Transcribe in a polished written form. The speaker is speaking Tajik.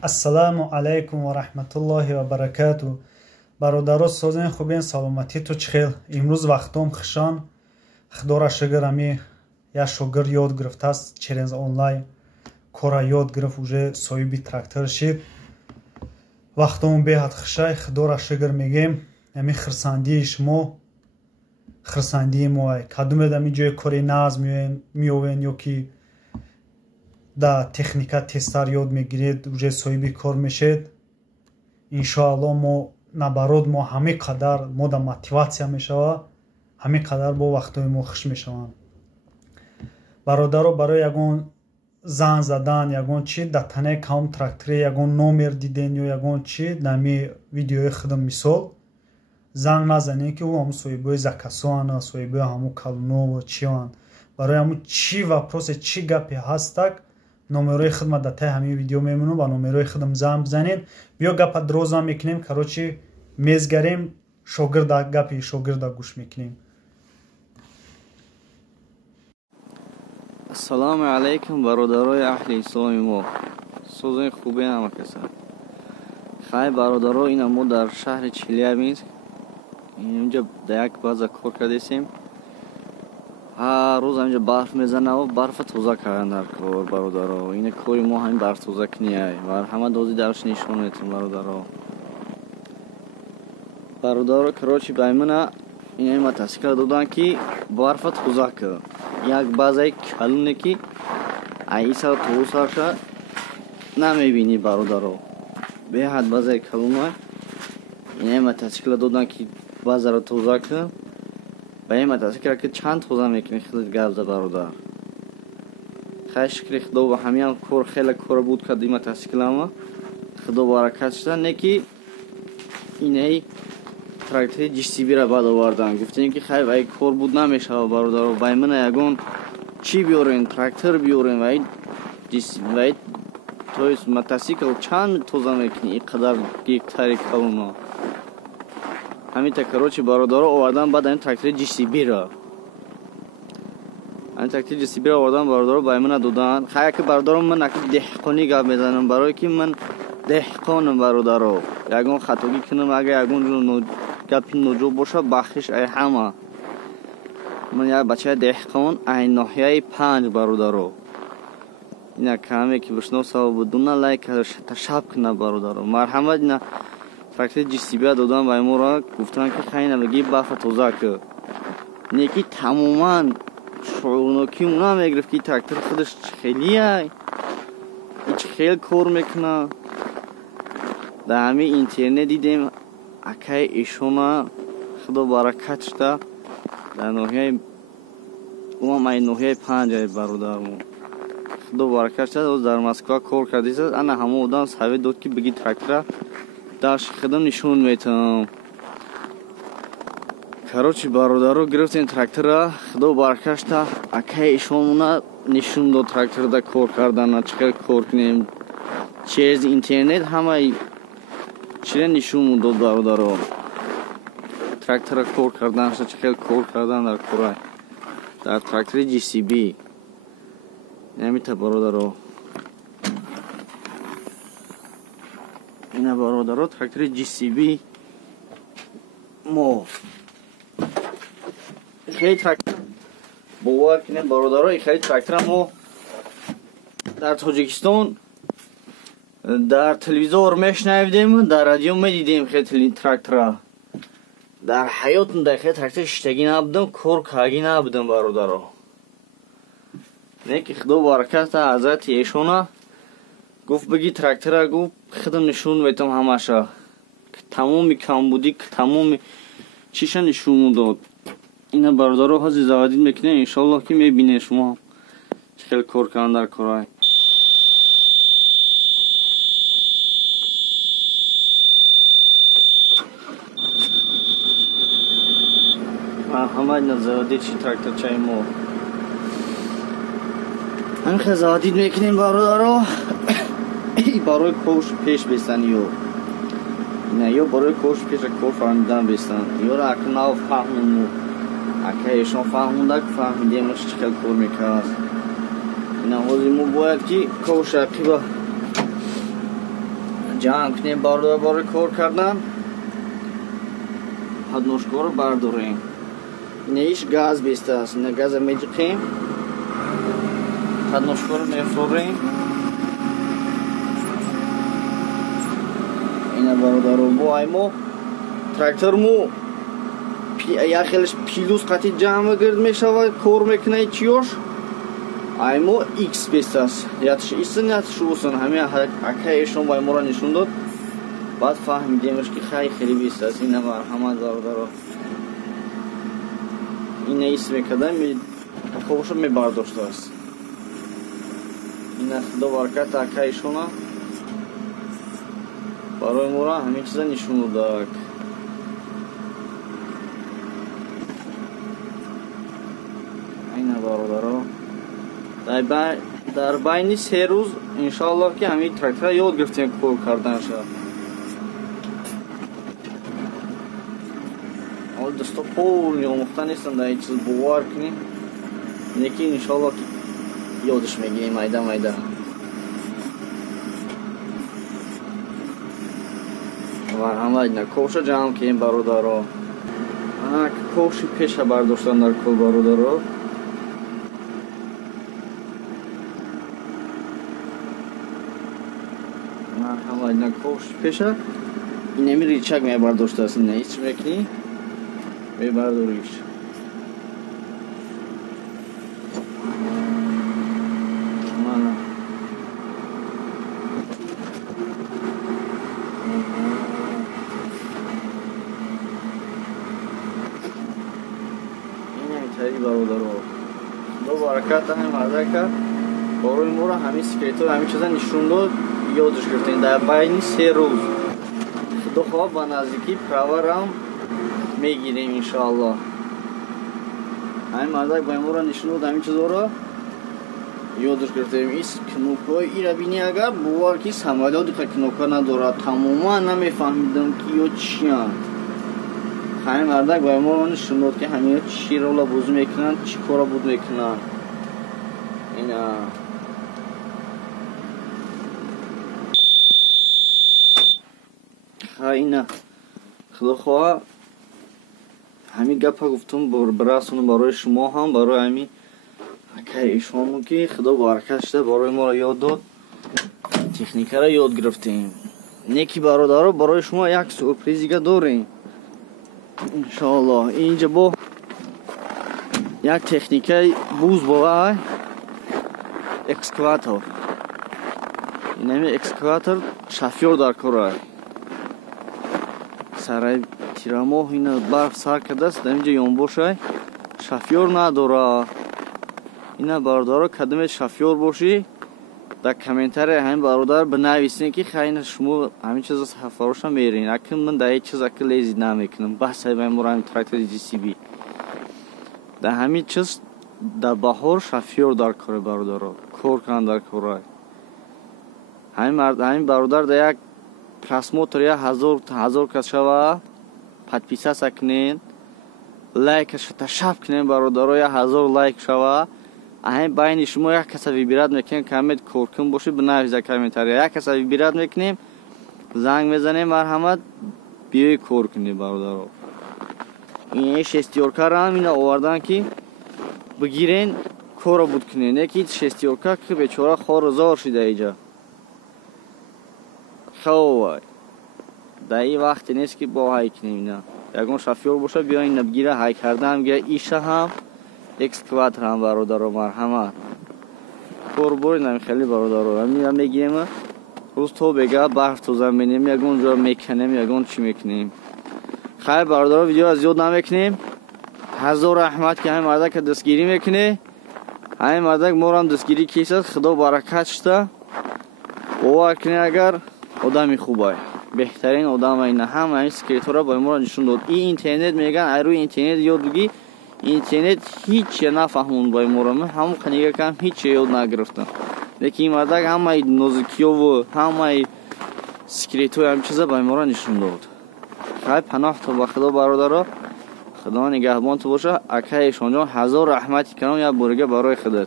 Ассаламу алайкум ва рахматуллоҳи ва баракату. Бародаро созен хубен саломатӣ ту чӣ хел? Имрӯз вақтом хишон худора шугр ами я шогирд ёд гирифтааст через онлайн кора ёд гирифт уже соҳиби трактор шид. Вақтом беҳад хишай худора шугр мегем. Ами хирсандии шумо хирсандии моай кадумед ами ҷои кори наз меёвен ё ки да техника тестар ёд мегиред уже соҳиби кор мешед. Иншоалло мо набарод мо ҳами қадар мо да мотиватсия мешава, ҳами қадар бо вақтои мо хуш мешаванд. Бародаро барои ягон зан задан ягон чи да танаи кавм трактори ягон номер диден ё ягон чи дами видеои худам мисол занг назанед ки ҳамун соҳибои закасоана соҳибои ҳамун калуново чианд. Барои ҳамун чи вапросе чи гапе ҳастак номерои худам дар таи ҳамин видео мемонам ба номерои худам занг бизанед. Биё гапа дроза мекунем карочи мезгарем шогирда гапи шогирда гӯш мекунем. Ассаламу алайкум бародарои аҳли исломи мо. Созен хубен ҳама каса. Хай бародаро ина мо дар шаҳри Челябинск инҷа да як база кор кардесем. Ҳар рӯз инҷа барф мезанава, барфа тоза кардан дар кор бародаро. Ина кори мо ҳамин барф тоза кунияй. Бар ҳама дози дарш нишон метем бародаро. Бародаро короче баймана ина мотоцикл додан ки барфа тоза кар. Як базаи калоне ки айса тозаша намебини бародаро. Беҳад базаи калона ина мотоцикл додан ки базаро тоза кар. Ба ин мотоцикл ки чанд тоза мекунӣ хеле гавза бародар. Хай шукри худо ба ҳамин кор хеле кор буд кард ин мотоциклама. Худо баракат шуда не ки инаи трактори GCB-ро бад овардан. Гуфтем ки хай вай кор буд намешава бародаро. Вай мана ягон чи биёрен, трактор биёрен вай GCB то есть мотоцикл чанд тоза мекунӣ ин қадар гектари калона. Ҳамита короче бародаро овардан баъд ин трактори GCB-ро. Ин трактори GCB-ро овардан бародаро ба мана додан. Хай ки бародаро ман ак деҳқонӣ гап мезанам барои ки ман деҳқонам бародаро. Ягон хатогӣ кунам агар ягон гапи ноҷоб боша бахшиш ай ҳама. Ман як бачаи деҳқон ай ноҳияи 5 бародаро. Ина каме ки бишносава будуна лайк ташаб куна бародаро. Марҳамат ина трактори GCB додан ба моро гуфтан ки хайна меги бафа тоза кар. Не ки тамоман шуурнокӣ уна мегирифт ки трактор худаш хеле ай. Ич хел кор мекуна. Да ҳами интернет дидем акай ишона худо баракат шуда дар ноҳияи ай ноҳияи 5 бародармо. худо баракат шуда дар Москва кор кардиса ана ҳама одам совет дод ки биги трактора дашти худам нишон метам. Короче бародаро гирифтем трактора худо баракат шуда акай ишонуна нишон дод тракторда кор кардана чиқар кор кунем через интернет ҳамаи чире нишон дод бародаро. Трактора кор кардан шуда чиқар кор кардан дар кора дар трактори GCB. Намита бародаро. Ина бародаро трактори GCB мо хеле трактор бовар кунем бародаро хеле трактора мо дар Тоҷикистон дар телевизор мешнавидем дар радио медидем хеле трактора. Дар ҳаётам дар хеле трактори шитагӣ набудам кор кардагӣ набудам бародаро. Не ки худо баракат ҳазрати ешона гуфт биги трактора гуфт худам нишон метам ҳамаша тамоми камбудӣ тамоми чиша нишон дод. ина бародаро ҳози заводид мекунем иншоаллоҳ ки мебинед шумо чӣ хел кор кардан дар корай. марҳамат на заводид чи тракторчаи мо ҳамин хел заводид мекунем бародаро. барои кош пеш бестан ё барои кош пеша кор фаҳмидан бестан ёро ака нав фаҳмон ака ешон фаҳмондак фаҳмидем чӣ хел кор мекард. ина ҳозир мо бояд ки кош ақиба جمع کنیم برای کار کردن. حدنوشگاه رو برداریم. اینش گاز بیسته است. این گاز میجقیم. حدنوشگاه رو میفروریم. این برادر رو بایمو تراکتور مو یا خیلیش پیلوس قطعی جمع گرد میشود کار میکنه چیوش ایمو ایکس بیسته است. یادش ایستن یادش اوسن همه اکایشون بایمو را نشون داد. بعد فهمیدیمش که خیلی بیسته است. این مرحمت برادر رو این ایست میکردن خوبش رو میبرداشته است. این خدا برکت اکایشون برای ما را همه چیزا نشون داد. این برادرها در بین 3 روز انشاءالله که همین تراکتور یاد گرفتیم کار کردن شد. اول دستا کلی آموخته نیستن در این چیز باور کنیم. لیکن انشاءالله که یادش میگیریم مایده مرحمت نکوش جمع کنیم برادرها. کوشی پیش برداشتن در کل برادرها. مرحمت نکوش پیش این همی ریچک می برداشته است. نه هیچ میکنی می برداریش. دو برکت هم مرده کرد برای ما را همین سکریتور همین چیزا نشون داد یادش گرفتیم در بین 3 روز. خدا خواه با نزدیکی پرورم میگیریم انشاءالله. همین مرده با ما را نشون داد همین چیزا را یادش گرفتیم. این کنوکای ای را بینی اگر بوار که سمالا دیگه کنوکا نداره تماما نمیفهمیدم که یا چیان. همین مردک باید ما رو نشون داد که همین چی رو بوز میکنن چی کارا بود میکنن. اینا خدا خواه همین گپا گفتم براسون برای شما هم برای همین ایشون که خدا برکت شده برای ما رو یاد داد تکنیک رو یاد گرفتیم. نیکی برادرها برای شما یک سورپرایزی داریم انشاءالله. اینجا با یک تکنیک بوز با اکسکواتور. این همه اکسکواتور شافیور در کاره سرای تیرامو این برف سر کرده است. اینجا یونبوش شافیور نداره. اینا برادر کدام شافیور باشی در کامنتر همین برادر بنویسین که خیلی شما همین چیز از فروش هم میرین. اکن من در این چیز اکل لیزی نمیکنم. بحث های مرا تراکتور جی سی بی در همین چیز در بهار شافیور در کار برادر کار کردن در کار. همین برادر در یک پراسموتر یا هزار کس شوه پادپیسه سکنین لایکش تشاب کنین برادر یا 1000 لایک شوه. همین بین شما یک کس ویبرات میکنیم کامنت کورکم باشه بنویسه کامنتر. یک کس ویبرات میکنیم زنگ میزنیم مرحمت بیای کور کنی برادر. این شستیورکا را هم اینا آوردن که بگیرین کورا بود کنین. یکی شستیورکا که بیچاره خور زار شده اینجا. خواه در این وقت نیست که با های کنیم اینا. یکون شافیور باشه بیاین نبگیره های کرده هم گیره ایشه هم اکسکواتر هم برادر رو مرحمت کور بوری نمی خیلی برادر رو هم میگیم روز تو بگه برف تو زمینیم یکون جا میکنیم یکون چی میکنیم. خیلی برادر رو ویدیو از زیاد نمیکنیم. 1000 رحمت که همین مردک که دستگیری میکنه. همین مردک ما هم دستگیری کیسد خدا برکت شده باور کنی اگر آدمی خوبه بهترین آدم اینه. همین سکریتور را با ما نشون داد. این اینترنت میگن ایروی اینترنت یاد بگی اینترنت هیچ نفهمون با ما را همون خنیگه کم هیچ یاد نگرفتم. لیکن این مردک همه نوزکیو و همه سکریتور هم چیزا با ما را نشون داد. خیلی پناه تو با خدا برادر خدا نگهبان تو باشه. اکایشان جان 1000 رحمتی کنم یا برگه برای خودت.